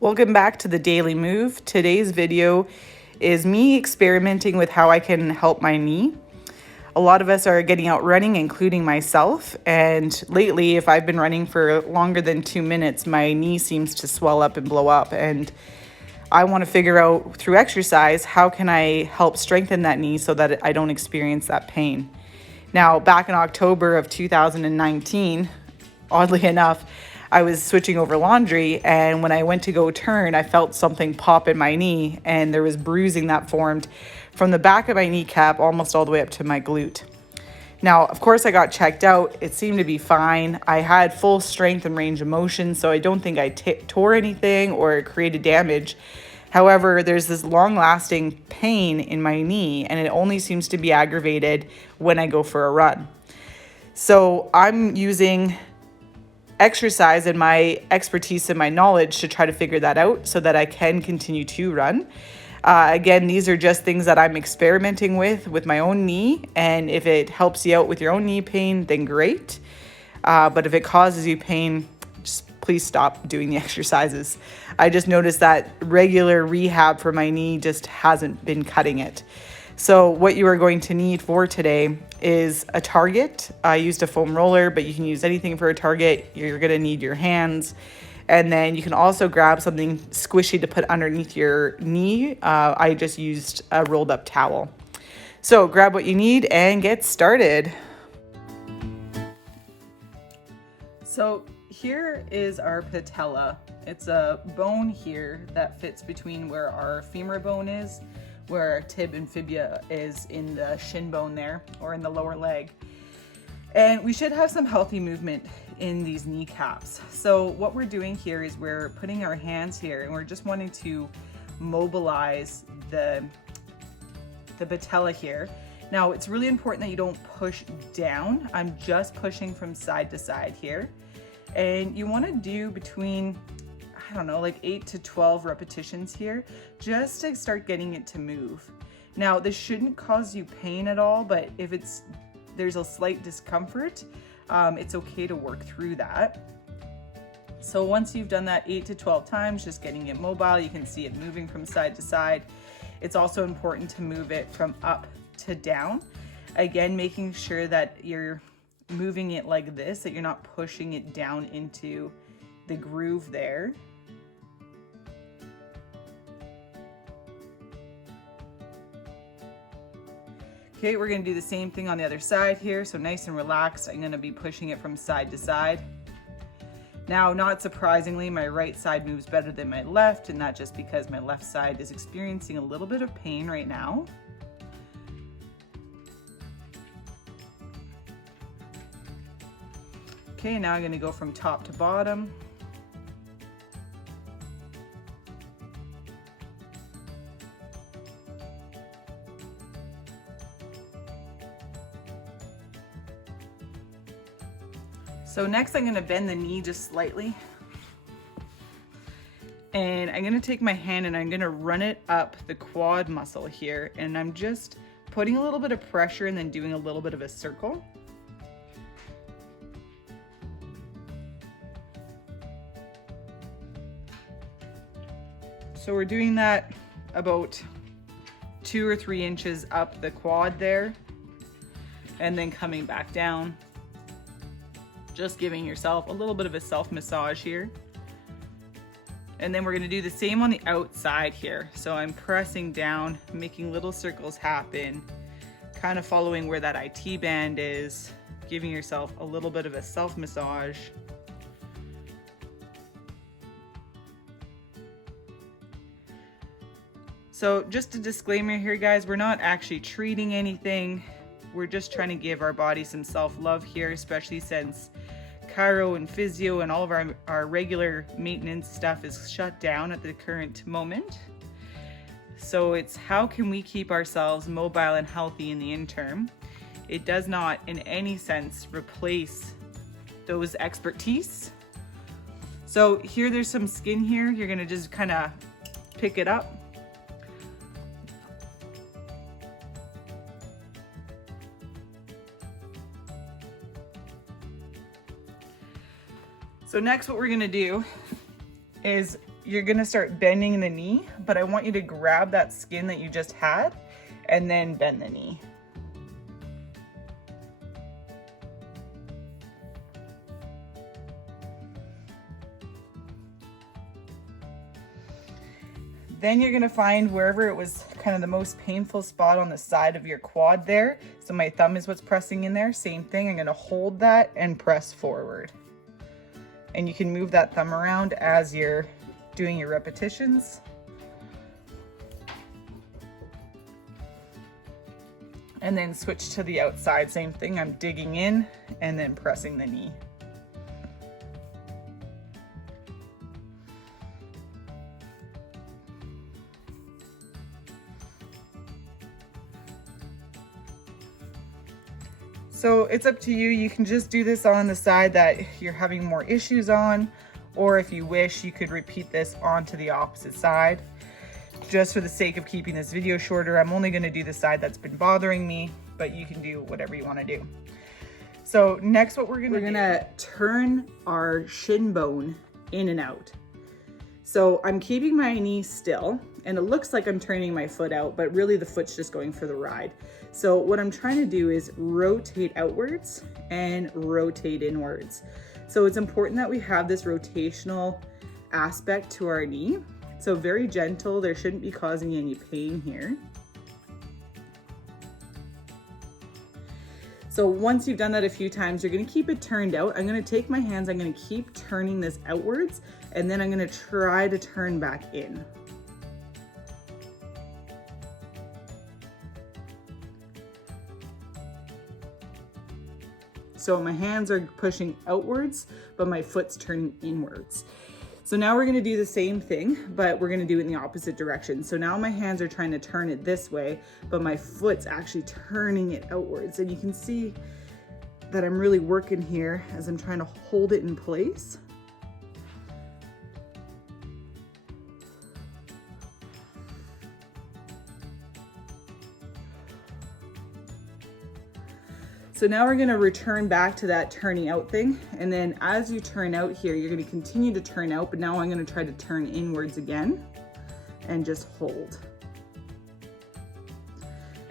Welcome back to the Daily Move. Today's video is me experimenting with how I can help my knee. A lot of us are getting out running, including myself, and lately, if I've been running for longer than 2 minutes, my knee seems to swell up and blow up, and I want to figure out through exercise how can I help strengthen that knee so that I don't experience that pain. Now, back in October of 2019, oddly enough, I was switching over laundry, and when I went to go turn, I felt something pop in my knee, and there was bruising that formed from the back of my kneecap almost all the way up to my glute. Now, of course, I got checked out. It seemed to be fine. I had full strength and range of motion, so I don't think I tore anything or created damage. However, there's this long-lasting pain in my knee, and it only seems to be aggravated when I go for a run. So I'm using exercise and my expertise and my knowledge to try to figure that out so that I can continue to run. Again, these are just things that I'm experimenting with my own knee, and if it helps you out with your own knee pain, then great. But if it causes you pain, just please stop doing the exercises. I just noticed that regular rehab for my knee just hasn't been cutting it. So what you are going to need for today is a target. I used a foam roller, but you can use anything for a target. You're going to need your hands. And then you can also grab something squishy to put underneath your knee. I just used a rolled up towel. So grab what you need and get started. So here is our patella. It's a bone here that fits between where our femur bone is, where our tib and fibula is in the shin bone there, or in the lower leg. And we should have some healthy movement in these kneecaps. So what we're doing here is we're putting our hands here and we're just wanting to mobilize the patella here. Now it's really important that you don't push down. I'm just pushing from side to side here. And you want to do between, I don't know, like 8 to 12 repetitions here, just to start getting it to move. Now, this shouldn't cause you pain at all, but if there's a slight discomfort, it's okay to work through that. So once you've done that 8 to 12 times, just getting it mobile, you can see it moving from side to side. It's also important to move it from up to down. Again, making sure that you're moving it like this, that you're not pushing it down into the groove there. Okay, we're gonna do the same thing on the other side here. So nice and relaxed, I'm gonna be pushing it from side to side. Now, not surprisingly, my right side moves better than my left, and not just because my left side is experiencing a little bit of pain right now. Okay, now I'm gonna go from top to bottom. So next I'm gonna bend the knee just slightly. And I'm gonna take my hand and I'm gonna run it up the quad muscle here. And I'm just putting a little bit of pressure and then doing a little bit of a circle. So we're doing that about 2 or 3 inches up the quad there, and then coming back down. Just giving yourself a little bit of a self massage here. And then we're gonna do the same on the outside here. So I'm pressing down, making little circles happen, kind of following where that IT band is, giving yourself a little bit of a self massage. So just a disclaimer here, guys, we're not actually treating anything. We're just trying to give our body some self-love here, especially since chiro and physio and all of our regular maintenance stuff is shut down at the current moment. So it's how can we keep ourselves mobile and healthy in the interim. It does not in any sense replace those expertise. So here there's some skin here. You're gonna just kind of pick it up. So next what we're gonna do is you're gonna start bending the knee, but I want you to grab that skin that you just had and then bend the knee. Then you're gonna find wherever it was kind of the most painful spot on the side of your quad there. So my thumb is what's pressing in there. Same thing, I'm gonna hold that and press forward. And you can move that thumb around as you're doing your repetitions. And then switch to the outside, same thing, I'm digging in and then pressing the knee. So it's up to you. You can just do this on the side that you're having more issues on, or if you wish, you could repeat this onto the opposite side. Just for the sake of keeping this video shorter, I'm only gonna do the side that's been bothering me, but you can do whatever you wanna do. So next what we're gonna turn our shin bone in and out. So I'm keeping my knee still, and it looks like I'm turning my foot out, but really the foot's just going for the ride. So what I'm trying to do is rotate outwards and rotate inwards. So it's important that we have this rotational aspect to our knee. So very gentle, there shouldn't be causing you any pain here. So once you've done that a few times, you're gonna keep it turned out. I'm gonna take my hands, I'm gonna keep turning this outwards, and then I'm gonna try to turn back in. So my hands are pushing outwards, but my foot's turning inwards. So now we're gonna do the same thing, but we're gonna do it in the opposite direction. So now my hands are trying to turn it this way, but my foot's actually turning it outwards. And you can see that I'm really working here as I'm trying to hold it in place. So now we're gonna return back to that turning out thing. And then as you turn out here, you're gonna continue to turn out, but now I'm gonna try to turn inwards again and just hold.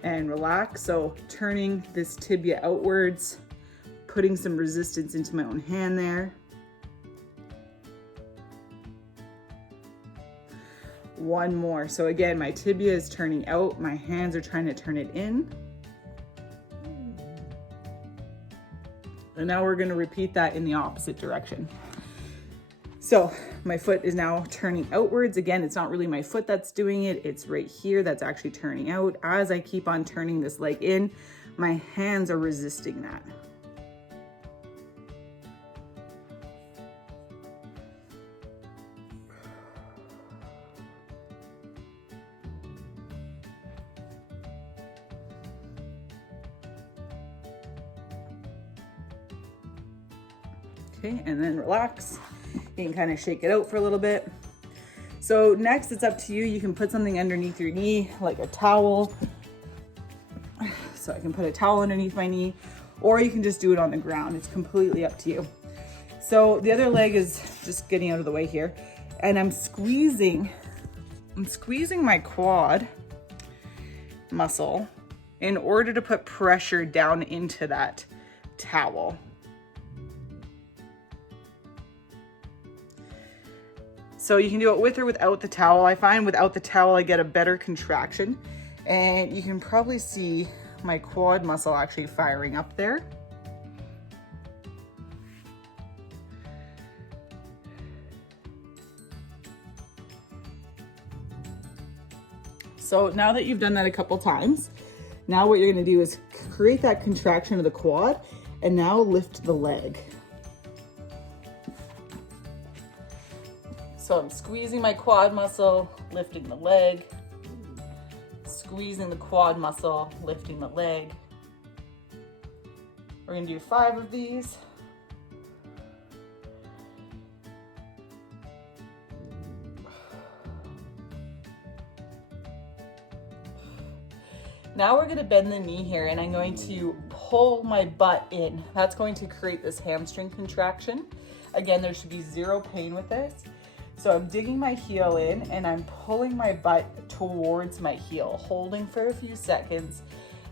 And relax, so turning this tibia outwards, putting some resistance into my own hand there. One more, so again, my tibia is turning out, my hands are trying to turn it in. And now we're gonna repeat that in the opposite direction. So my foot is now turning outwards. Again, it's not really my foot that's doing it, it's right here that's actually turning out. As I keep on turning this leg in, my hands are resisting that. Okay, and then relax. You can kind of shake it out for a little bit. So next, it's up to you. You can put something underneath your knee, like a towel. So I can put a towel underneath my knee, or you can just do it on the ground. It's completely up to you. So the other leg is just getting out of the way here. And I'm squeezing my quad muscle in order to put pressure down into that towel. So you can do it with or without the towel. I find without the towel, I get a better contraction. And you can probably see my quad muscle actually firing up there. So now that you've done that a couple times, now what you're gonna do is create that contraction of the quad and now lift the leg. So I'm squeezing my quad muscle, lifting the leg, squeezing the quad muscle, lifting the leg. We're gonna do 5 of these. Now we're gonna bend the knee here and I'm going to pull my butt in. That's going to create this hamstring contraction. Again, there should be 0 pain with this. So I'm digging my heel in and I'm pulling my butt towards my heel, holding for a few seconds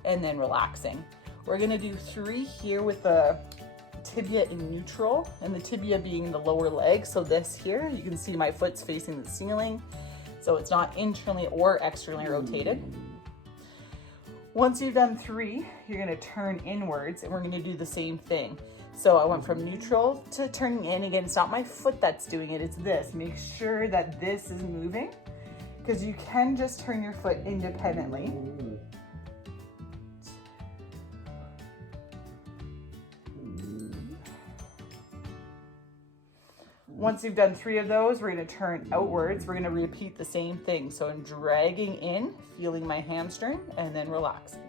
and then relaxing. We're gonna do 3 here with the tibia in neutral, and the tibia being the lower leg. So this here, you can see my foot's facing the ceiling, so it's not internally or externally rotated. Once you've done 3, you're gonna turn inwards and we're gonna do the same thing. So I went from neutral to turning in. Again, it's not my foot that's doing it, it's this. Make sure that this is moving, because you can just turn your foot independently. Once you've done 3 of those, we're gonna turn outwards. We're gonna repeat the same thing. So I'm dragging in, feeling my hamstring, and then relaxing.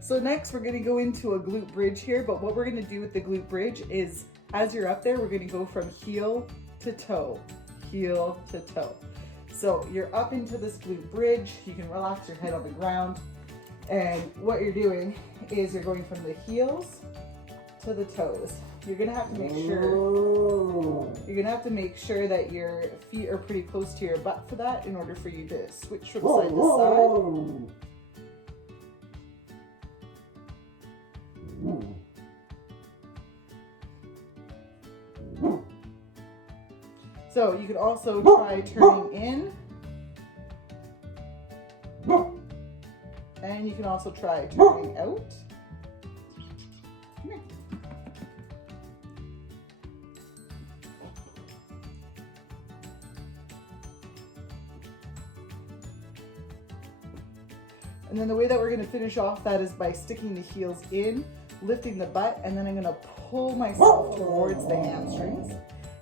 So next we're gonna go into a glute bridge here, but what we're gonna do with the glute bridge is, as you're up there, we're gonna go from heel to toe, heel to toe. So you're up into this glute bridge, you can relax your head on the ground, and what you're doing is you're going from the heels to the toes. You're gonna have to make sure that your feet are pretty close to your butt for that, in order for you to switch from side to side. So you could also try turning in, and you can also try turning out. Come here. And then the way that we're going to finish off that is by sticking the heels in, lifting the butt, and then I'm going to pull myself towards the hamstrings.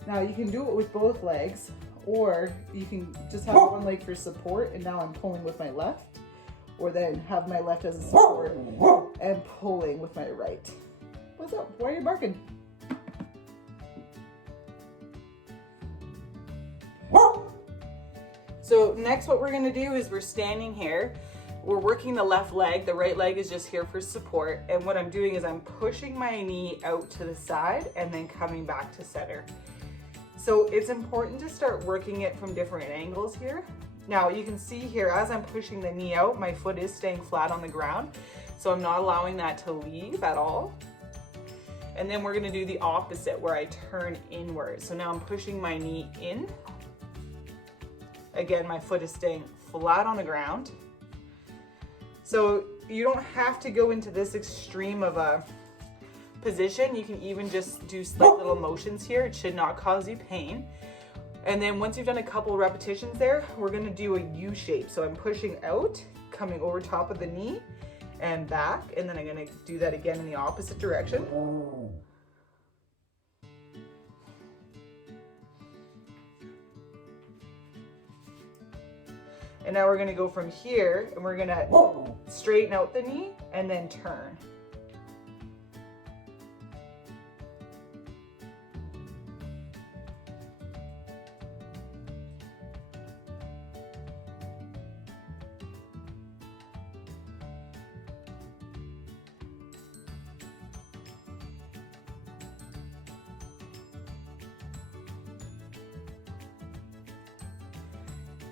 Now you can do it with both legs, or you can just have one leg for support, and now I'm pulling with my left, or then have my left as a support and pulling with my right. What's up? Why are you barking? So next what we're gonna do is we're standing here. We're working the left leg. The right leg is just here for support. And what I'm doing is I'm pushing my knee out to the side and then coming back to center. So it's important to start working it from different angles here. Now you can see here, as I'm pushing the knee out, my foot is staying flat on the ground. So I'm not allowing that to leave at all. And then we're gonna do the opposite, where I turn inward. So now I'm pushing my knee in. Again, my foot is staying flat on the ground. So you don't have to go into this extreme of a position. You can even just do slight little motions here. It should not cause you pain. And then once you've done a couple repetitions there, we're gonna do a U shape. So I'm pushing out, coming over top of the knee and back, and then I'm gonna do that again in the opposite direction. And now we're gonna go from here and we're gonna straighten out the knee and then turn.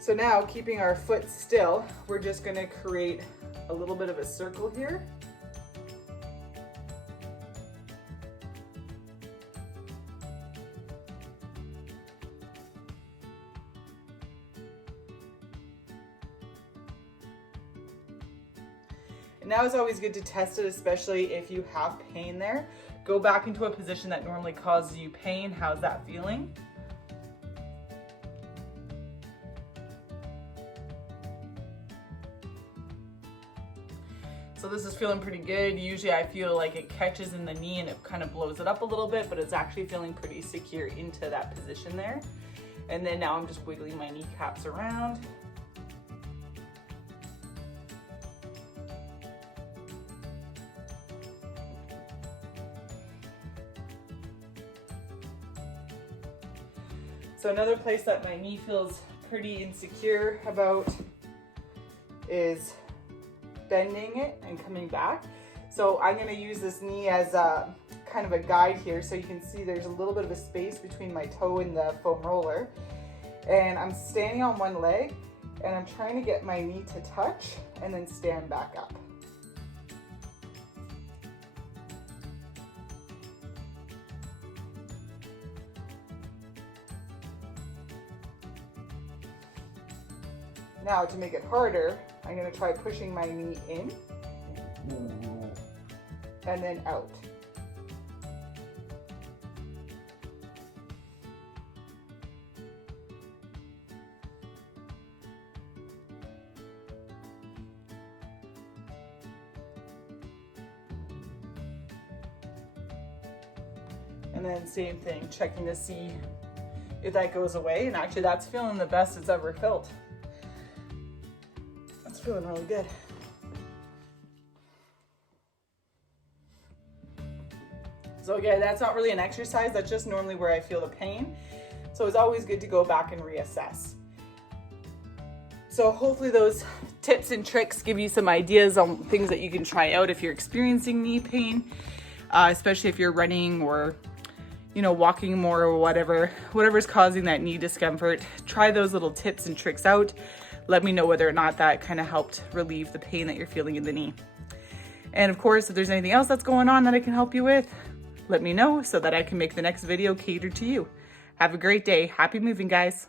So now, keeping our foot still, we're just gonna create a little bit of a circle here. And now it's always good to test it, especially if you have pain there. Go back into a position that normally causes you pain. How's that feeling? So this is feeling pretty good. Usually I feel like it catches in the knee and it kind of blows it up a little bit, but it's actually feeling pretty secure into that position there. And then now I'm just wiggling my kneecaps around. So another place that my knee feels pretty insecure about is bending it and coming back. So I'm gonna use this knee as a kind of a guide here, so you can see there's a little bit of a space between my toe and the foam roller. And I'm standing on one leg and I'm trying to get my knee to touch and then stand back up. Now, to make it harder, I'm going to try pushing my knee in and then out. And then same thing, checking to see if that goes away. And actually that's feeling the best it's ever felt. That's feeling really good. So again, that's not really an exercise, that's just normally where I feel the pain. So it's always good to go back and reassess. So hopefully those tips and tricks give you some ideas on things that you can try out if you're experiencing knee pain, especially if you're running or walking more or whatever's causing that knee discomfort. Try those little tips and tricks out. Let me know whether or not that kind of helped relieve the pain that you're feeling in the knee. And of course, if there's anything else that's going on that I can help you with, let me know so that I can make the next video catered to you. Have a great day. Happy moving, guys.